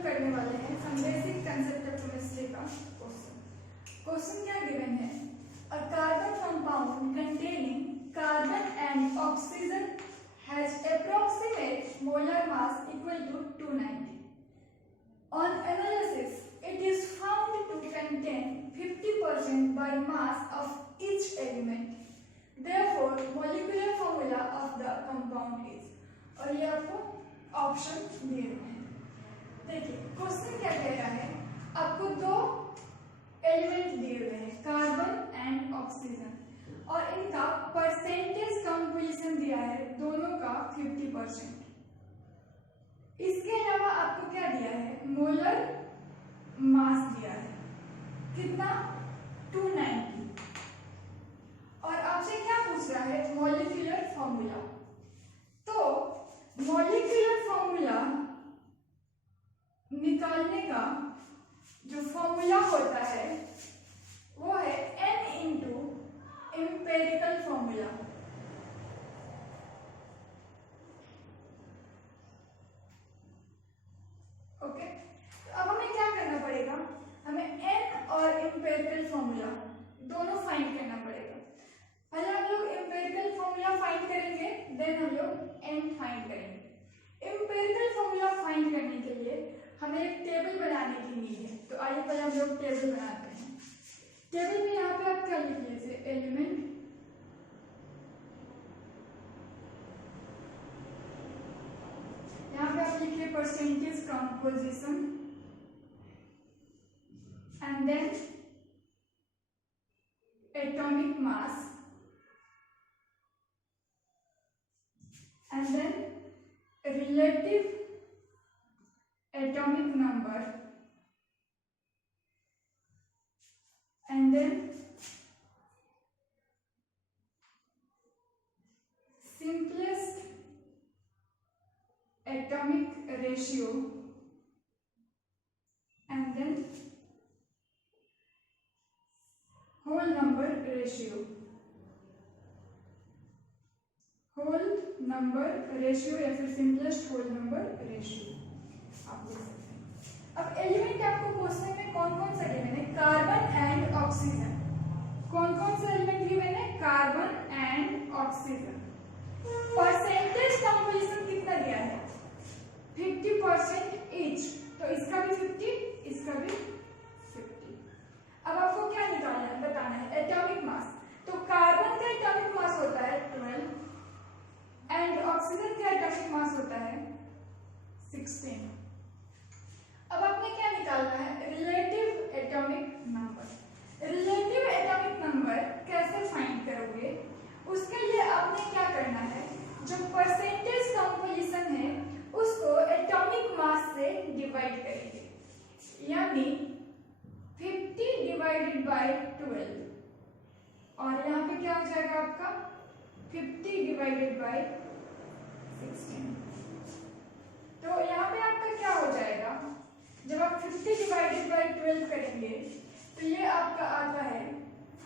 लोग करने वाले हैं some basic concept of chemistry का क्वेश्चन क्या गिवन है, a carbon compound containing carbon and oxygen has approximate molar mass equal to 290. On analysis, it is found to contain 50% by mass of each element. Therefore, molecular formula of the compound is. और ये आपको option दिए हुए हैं. देखिए question क्या कह रहा है, आपको दो एलिमेंट दिए हुए हैं कार्बन एंड ऑक्सीजन और इनका परसेंटेज कंपोजिशन दिया है दोनों का 50%. इसके अलावा आपको क्या दिया है, मोलर मास दिया है कितना 290 और आपसे क्या पूछ रहा है मॉलिक्यूलर फॉर्मूला. तो मॉलिक्यूलर फॉर्मूला निकालने का जो फॉर्मूला होता है वो है n into empirical formula. Okay, तो अब हमें क्या करना पड़ेगा, हमें n और एम्पेरिकल फॉर्मूला दोनों फाइंड करना पड़ेगा. पहले हम लोग एम्पेरिकल फॉर्मूला फाइंड करेंगे, देन हम लोग n फाइंड करेंगे. एम्पेरिकल फॉर्मूला फाइंड करने के लिए हमें एक टेबल बनाने की नीड है. तो आइए पहले हम लोग टेबल बनाते हैं. टेबल में यहाँ पे आप क्या लिख लीजिए, एलिमेंट, यहाँ पे आप लिखिए percentage composition and then atomic mass and then relative atomic number and then simplest atomic ratio and then whole number ratio. Whole number ratio या फिर सिंपलेस्ट होल नंबर रेशियो आप देख सकते हैं. अब एलिमेंट आपको क्वेश्चन में कौन कौन सा गिवन है, कार्बन एंड ऑक्सीजन. कौन कौन सा एलिमेंट गिवन है, carbon and oxygen. Percentage composition कितना दिया है, 50% ईच. तो इसका भी 50, इसका भी 50. अब आपको क्या निकालना है, बताना है एटॉमिक मास. तो कार्बन का एटॉमिक मास होता है 12 एंड ऑक्सीजन का एटॉमिक मास होता है 16. अब आपने क्या निकालना है, relative atomic number. Relative atomic number कैसे फाइंड करोगे, उसके लिए आपने क्या करना है, जो परसेंटेज कंपोजिशन है उसको एटॉमिक मास से डिवाइड करेंगे. यानी 50 डिवाइडेड बाय 12 और यहाँ पे क्या हो जाएगा आपका 50 डिवाइडेड बाय 16. तो यहाँ पे आपका क्या हो जाएगा, जब आप 50 डिवाइडेड बाय 12 करेंगे तो ये आपका आता है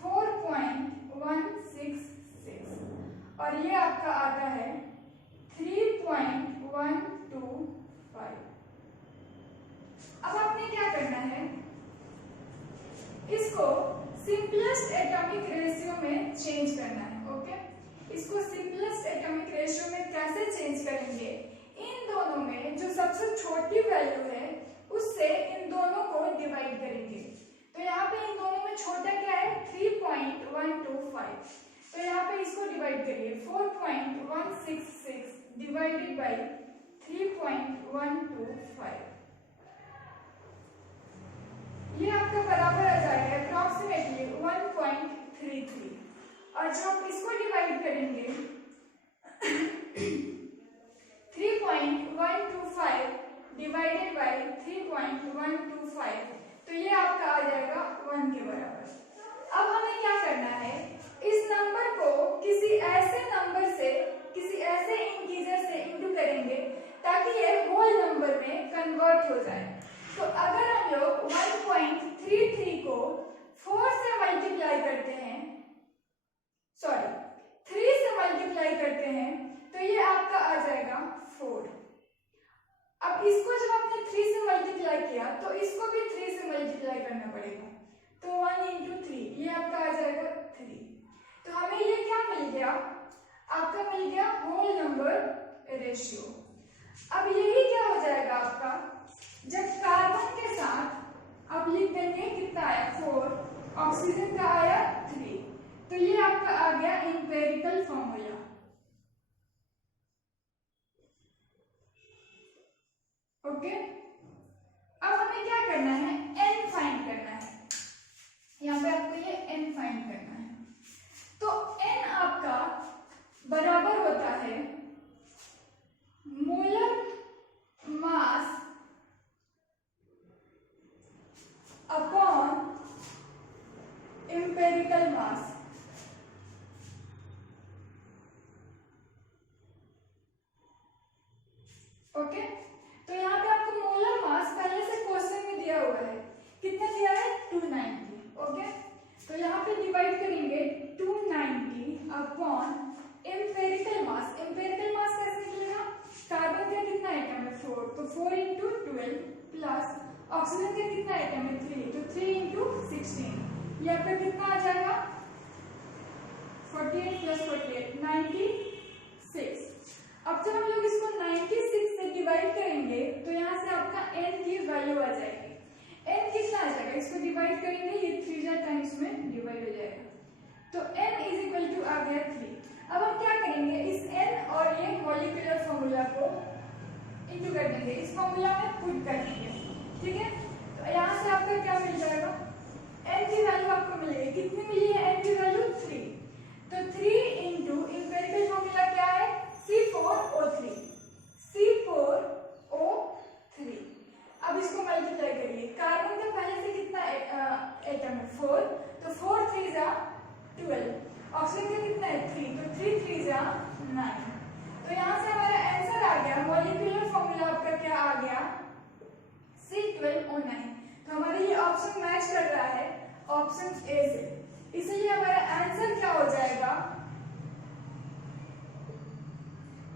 4.166 और ये आपका आता है 3.125. अब आपने क्या करना है, इसको सिंपलेस्ट एटॉमिक रेशियो में चेंज करना है. ओके, इसको सिंपलेस्ट एटॉमिक रेशियो में कैसे चेंज करेंगे, इन दोनों में जो सबसे छोटी वैल्यू है उससे इन दोनों को डिवाइड करेंगे. तो यहाँ पे इन दोनों में छोटा क्या है 3.125. तो यहाँ पे इसको डिवाइड करिए, 4.166 डिवाइडेड बाय 3.125. ये आपका बराबर आ जाएगा अप्रॉक्सीमेटली 1.33. और जब आप इसको डिवाइड करेंगे 3.125 डिवाइडेड बाय 3.125 तो ये आपका आ जाएगा 1 के बराबर. अब हमें क्या करना है, इस नंबर को किसी ऐसे नंबर से, किसी ऐसे इंटीजर से इंटू करेंगे ताकि ये होल नंबर में कन्वर्ट हो जाए. तो अगर हम लोग 1.33 को 4 से मल्टीप्लाई करते हैं, सॉरी 3 से मल्टीप्लाई करते हैं तो ये आपका आ जाएगा 4. अब इसको जब आपने 3 से मल्टीप्लाई इसको भी 3 से मल्टीप्लाई करना पड़ेगा। तो 1 इंटू 3 ये आपका आ जाएगा 3। तो हमें ये क्या मिल गया, आपका मिल गया होल नंबर रेशियो। अब यही क्या हो जाएगा आपका, जब कार्बन के साथ आप लिख देंगे कितना आया 4, ऑक्सीजन का आया 3, तो ये आपका आ गया एम्पिरिकल फॉर्मूला। ओके, अब हमें क्या करना है, n फाइंड करना है। यहाँ पे आपको ये n फाइंड करना है। तो n आपका बराबर होता है मोलर मास अपॉन एम्पिरिकल मास। ओके, तो यहाँ पे आपको मोलर मास पहले से क्वेश्चन में दिया हुआ है, कितना दिया है 290। ओके, तो यहाँ पे डिवाइड करेंगे 290 अपॉन एम्पिरिकल मास। एम्पिरिकल मास कैसे निकलेगा, कार्बन का कितना आइटम है 4, तो 4 इंटू 12 प्लस ऑक्सीजन का कितना आइटम है 3, तो 3 इंटू 16, ये आपका कितना आ जाएगा 48 प्लस 48 96। अब जब हम लोग इसको 96 से डिवाइड करेंगे तो यहाँ से आपका n की वैल्यू आ जाएगी। n कितना आ जाएगा, इसको डिवाइड करेंगे, ये 3 टाइम्स में डिवाइड हो जाएगा, तो n इज इक्वल टू आ गया 3। अब हम क्या करेंगे, इस n और ये मॉलिक्यूलर फॉर्मूला को इंटू कर देंगे, इस फॉर्मूला में पुट कर देंगे। ठीक है, तो यहाँ से आपका क्या मिल जाएगा, n की वैल्यू आपको मिलेगी, कितनी मिली है n की वैल्यू 3, तो 3 इंटू एम्पिरिकल फॉर्मूला क्या है C4O3, C4O3। अब इसको मल्टीप्लाई करिए, कार्बन का पहले से कितना एटम है 4, तो 4 3 जा 12, ऑक्सीजन का कितना है 3, तो 3 3 जा 9। तो यहाँ से हमारा आंसर आ गया, मॉलिक्यूलर फॉर्मूला आपका क्या आ गया C12O9। तो हमारा ये ऑप्शन मैच कर रहा है ऑप्शन ए से, इसलिए हमारा आंसर क्या हो जाएगा,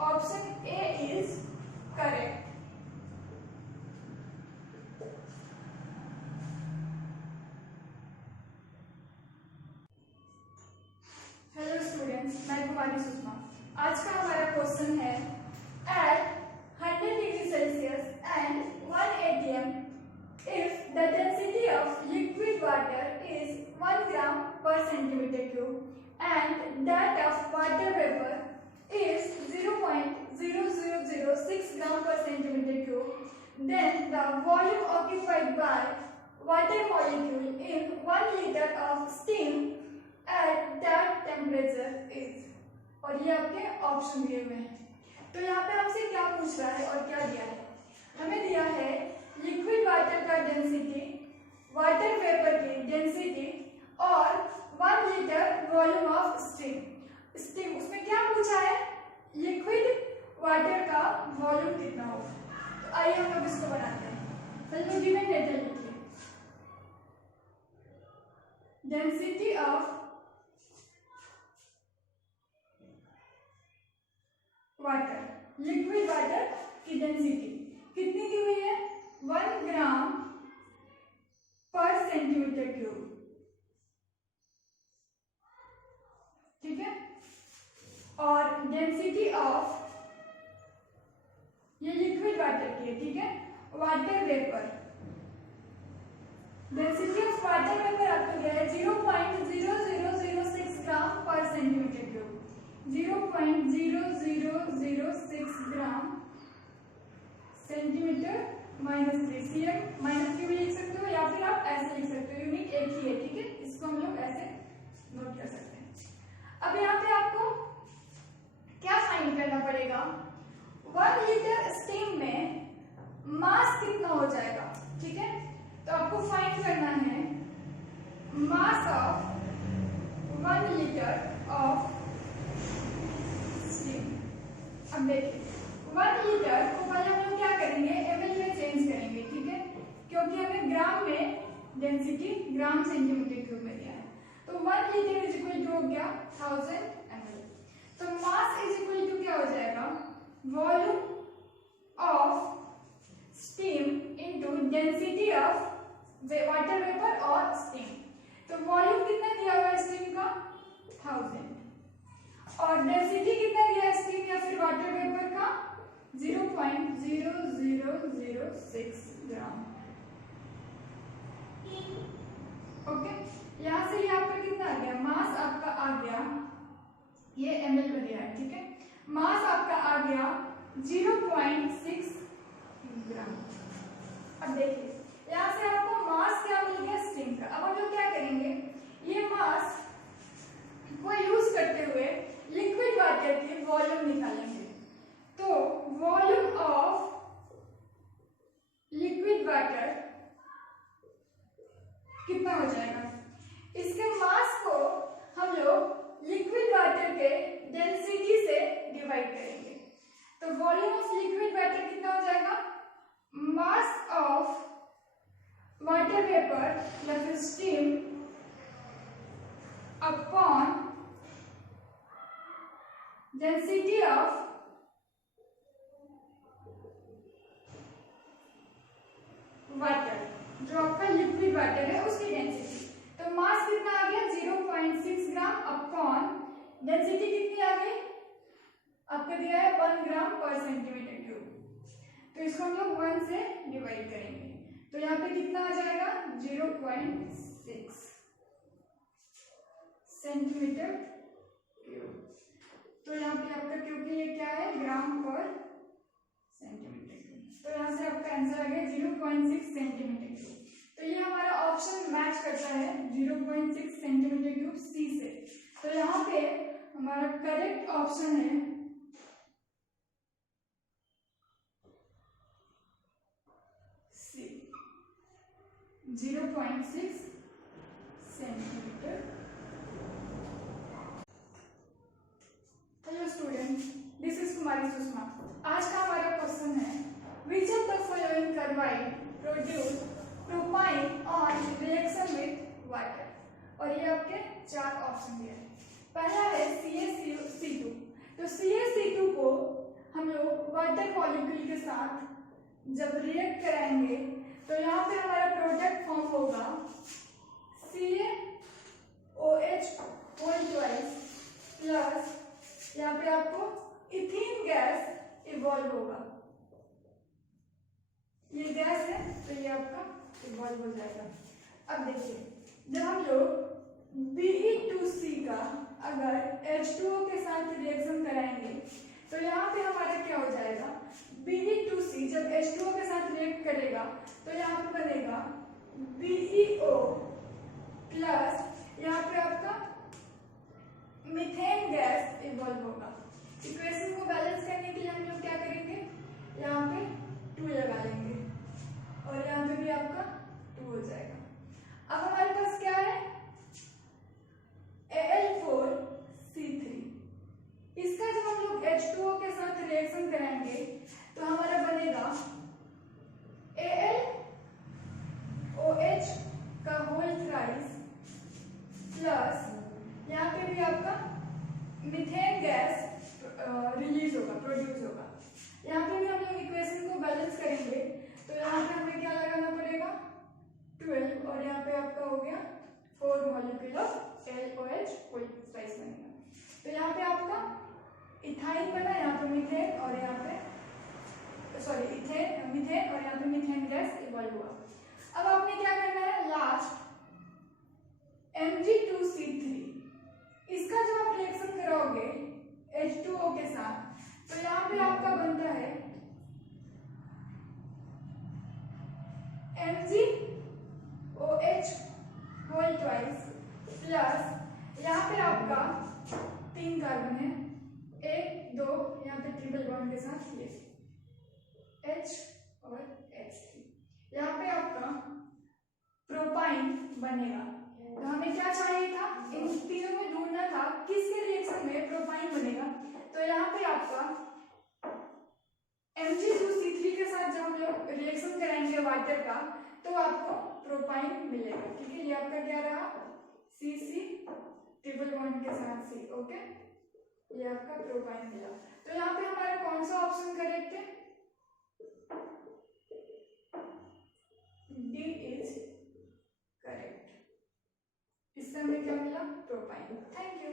option A is correct. Hello students, मैं कुमारी सुषमा। आज का हमारा क्वेश्चन है, at 100 degree Celsius and 1 atm if the density of liquid water is 1 gram per centimeter cube and that of water vapor is 0.0006 gram per centimeter cube, then the volume occupied by water molecule in 1 liter of steam at that temperature is। और ये आपके option दिए हुए हैं। तो यहाँ पे आपसे क्या पूछ रहा है और क्या दिया है, हमें दिया है लिक्विड वाटर का डेंसिटी, वाटर वेपर की डेंसिटी और 1 लीटर वॉल्यूम ऑफ स्टीम। उसमें क्या पूछा है, लिक्विड वाटर का वॉल्यूम कितना होगा। तो आइए हम लोग इसको बनाते हैं। पहले गिवन डेटा लिखिए, density of water, liquid water की डेंसिटी कितनी दी हुई है 1 ग्राम पर सेंटीमीटर क्यूब। ठीक है, और डेंसिटी ऑफ ये लिक्विड वाटर की है। ठीक है, water vapour, density of water vapour आपको दिया है 0.0006 ग्राम पर centimetre cube, 0.0006 gram centimetre -3 cm -3 भी लिख सकते हो या फिर आप ऐसे लिख सकते हो, यूनिट एक ही है। ठीक है, इसको हम लोग ऐसे नोट कर सकते हैं। अब यहाँ पे आपको क्या फाइंड करना पड़ेगा, 1 लीटर स्टीम में मास कितना हो जाएगा। ठीक है, तो आपको फाइंड करना है mass of 1 litre of steam. अब देखिए 1 लीटर को पहले हम लोग क्या करेंगे, ml में चेंज करेंगे। ठीक है, क्योंकि हमें ग्राम में डेंसिटी ग्राम सेंटीमीटर क्यूब में दिया है, तो 1 लीटर इज इक्वल टू हो गया 1000 ml। तो मास इज इक्वल टू क्या हो जाएगा, volume of steam into density of और डेंसिटी कितना दिया है स्टीम या फिर वाटर वेपर का 0.0006 ग्राम। ओके, यहाँ से ये आपका कितना आ गया, मास आपका आ गया, ये ml में दिया है, ठीक है, मास आपका आ गया 0.6 ग्राम। अब देखिए यहाँ से आपको मास क्या मिल गया स्टीम का। अब हम लोग क्या करेंगे, ये मास को यूज करते हुए लिक्विड वाटर की वॉल्यूम निकालेंगे। तो वॉल्यूम ऑफ लिक्विड वाटर कितना हो जाएगा, इसके मास को हम लोग लिक्विड वाटर के डेंसिटी से डिवाइड करेंगे। तो वॉल्यूम ऑफ लिक्विड वाटर कितना हो जाएगा, मास ऑफ वाटर वेपर या फिर steam upon density of water, जो आपका लिक्विड वाटर है उसकी डेंसिटी। तो मास कितना आ गया 0.6 ग्राम अपॉन डेंसिटी कितनी आ गई, आपको दिया है 1 ग्राम पर सेंटीमीटर क्यूब। तो इसको हम लोग 1 से डिवाइड करेंगे, तो यहाँ पे कितना आ जाएगा 0.6 सेंटीमीटर क्यूब। तो यहाँ पे आपका, क्योंकि ये क्या है ग्राम पर सेंटीमीटर क्यूब, तो यहाँ से आपका आंसर आ गया 0.6 सेंटीमीटर क्यूब। तो ये हमारा ऑप्शन मैच करता है 0.6 सेंटीमीटर क्यूब सी से। तो यहाँ पे हमारा करेक्ट ऑप्शन है C, 0.6 centimetre. Hello student, this is Kumari Sushma. आज का हमारा क्वेश्चन है which of the following carbide produce propyne on reaction with water. और ये आपके 4 ऑप्शन दिए हैं। पहला है CaCO2। तो CaCO2 को हम लोग वाटर मॉलिक्यूल के साथ जब रिएक्ट कराएंगे तो यहाँ पे हमारा प्रोडक्ट फॉर्म होगा CaOH होल ट्वाइस प्लस यहाँ पे आपको इथीन गैस इवॉल्व होगा। ये गैस है तो ये आपका इवॉल्व हो जाएगा। अब देखिए जब हम लोग Be2C का अगर H2O के साथ रिएक्शन कराएंगे तो यहाँ पे हमारा क्या हो जाएगा, Be2C जब H2O के साथ रिएक्ट करेगा तो यहाँ पे बनेगा BeO प्लस यहाँ पे आपका मीथेन गैस इवॉल्व होगा। इक्वेशन को बैलेंस करने के लिए हम लोग क्या करेंगे, यहाँ पे 2 लगा लेंगे और यहाँ पे भी आपका 2 हो जाएगा। अब हमारे पास क्या है Al4C3। इसका जब हम लोग H2O के साथ रिएक्शन कराएंगे तो हमारा बनेगा AlOH का होल थ्राइस प्लस यहाँ पे भी आपका मीथेन गैस रिलीज होगा, प्रोड्यूस होगा। यहाँ पे भी हम लोग इक्वेशन को बैलेंस करेंगे तो यहाँ पे हमें क्या लगाना पड़ेगा 12 और यहाँ पे आपका हो गया 4 molecule of LOH whole thrice बनेगा। तो यहाँ पे आपका इथाइन बना, यहाँ पे मीथेन और यहाँ पे मीथेन और यहाँ पे मीथेन गैस इवॉल्व हुआ। अब आपने क्या करना है लास्ट Mg2C3, इसका जब आप रिएक्शन कराओगे H2O के साथ तो यहाँ पे आपका बनता है MgOH होल ट्वाइस प्लस यहाँ पे आपका 3 कार्बन है, 1 2, यहाँ पे ट्रिपल बॉन्ड के साथ ये H और H3, यहाँ पे आपका प्रोपाइन बनेगा। तो हमें क्या चाहिए था, इन तीनों में ढूंढना था किसके रिएक्शन में प्रोपाइन बनेगा। तो यहाँ पे आपका Mg2C3 के साथ जब हम लोग रिएक्शन कराएंगे वाटर का तो आपको प्रोपाइन मिलेगा। ठीक है, ये आपका क्या रहा CC ट्रिपल बॉन्ड के साथ C। ओके, ये आपका प्रोपाइन मिला। तो यहाँ पे हमारा कौन सा ऑप्शन करेक्ट है, D इज करेक्ट। इससे हमें क्या मिला, प्रोपाइन। Thank you.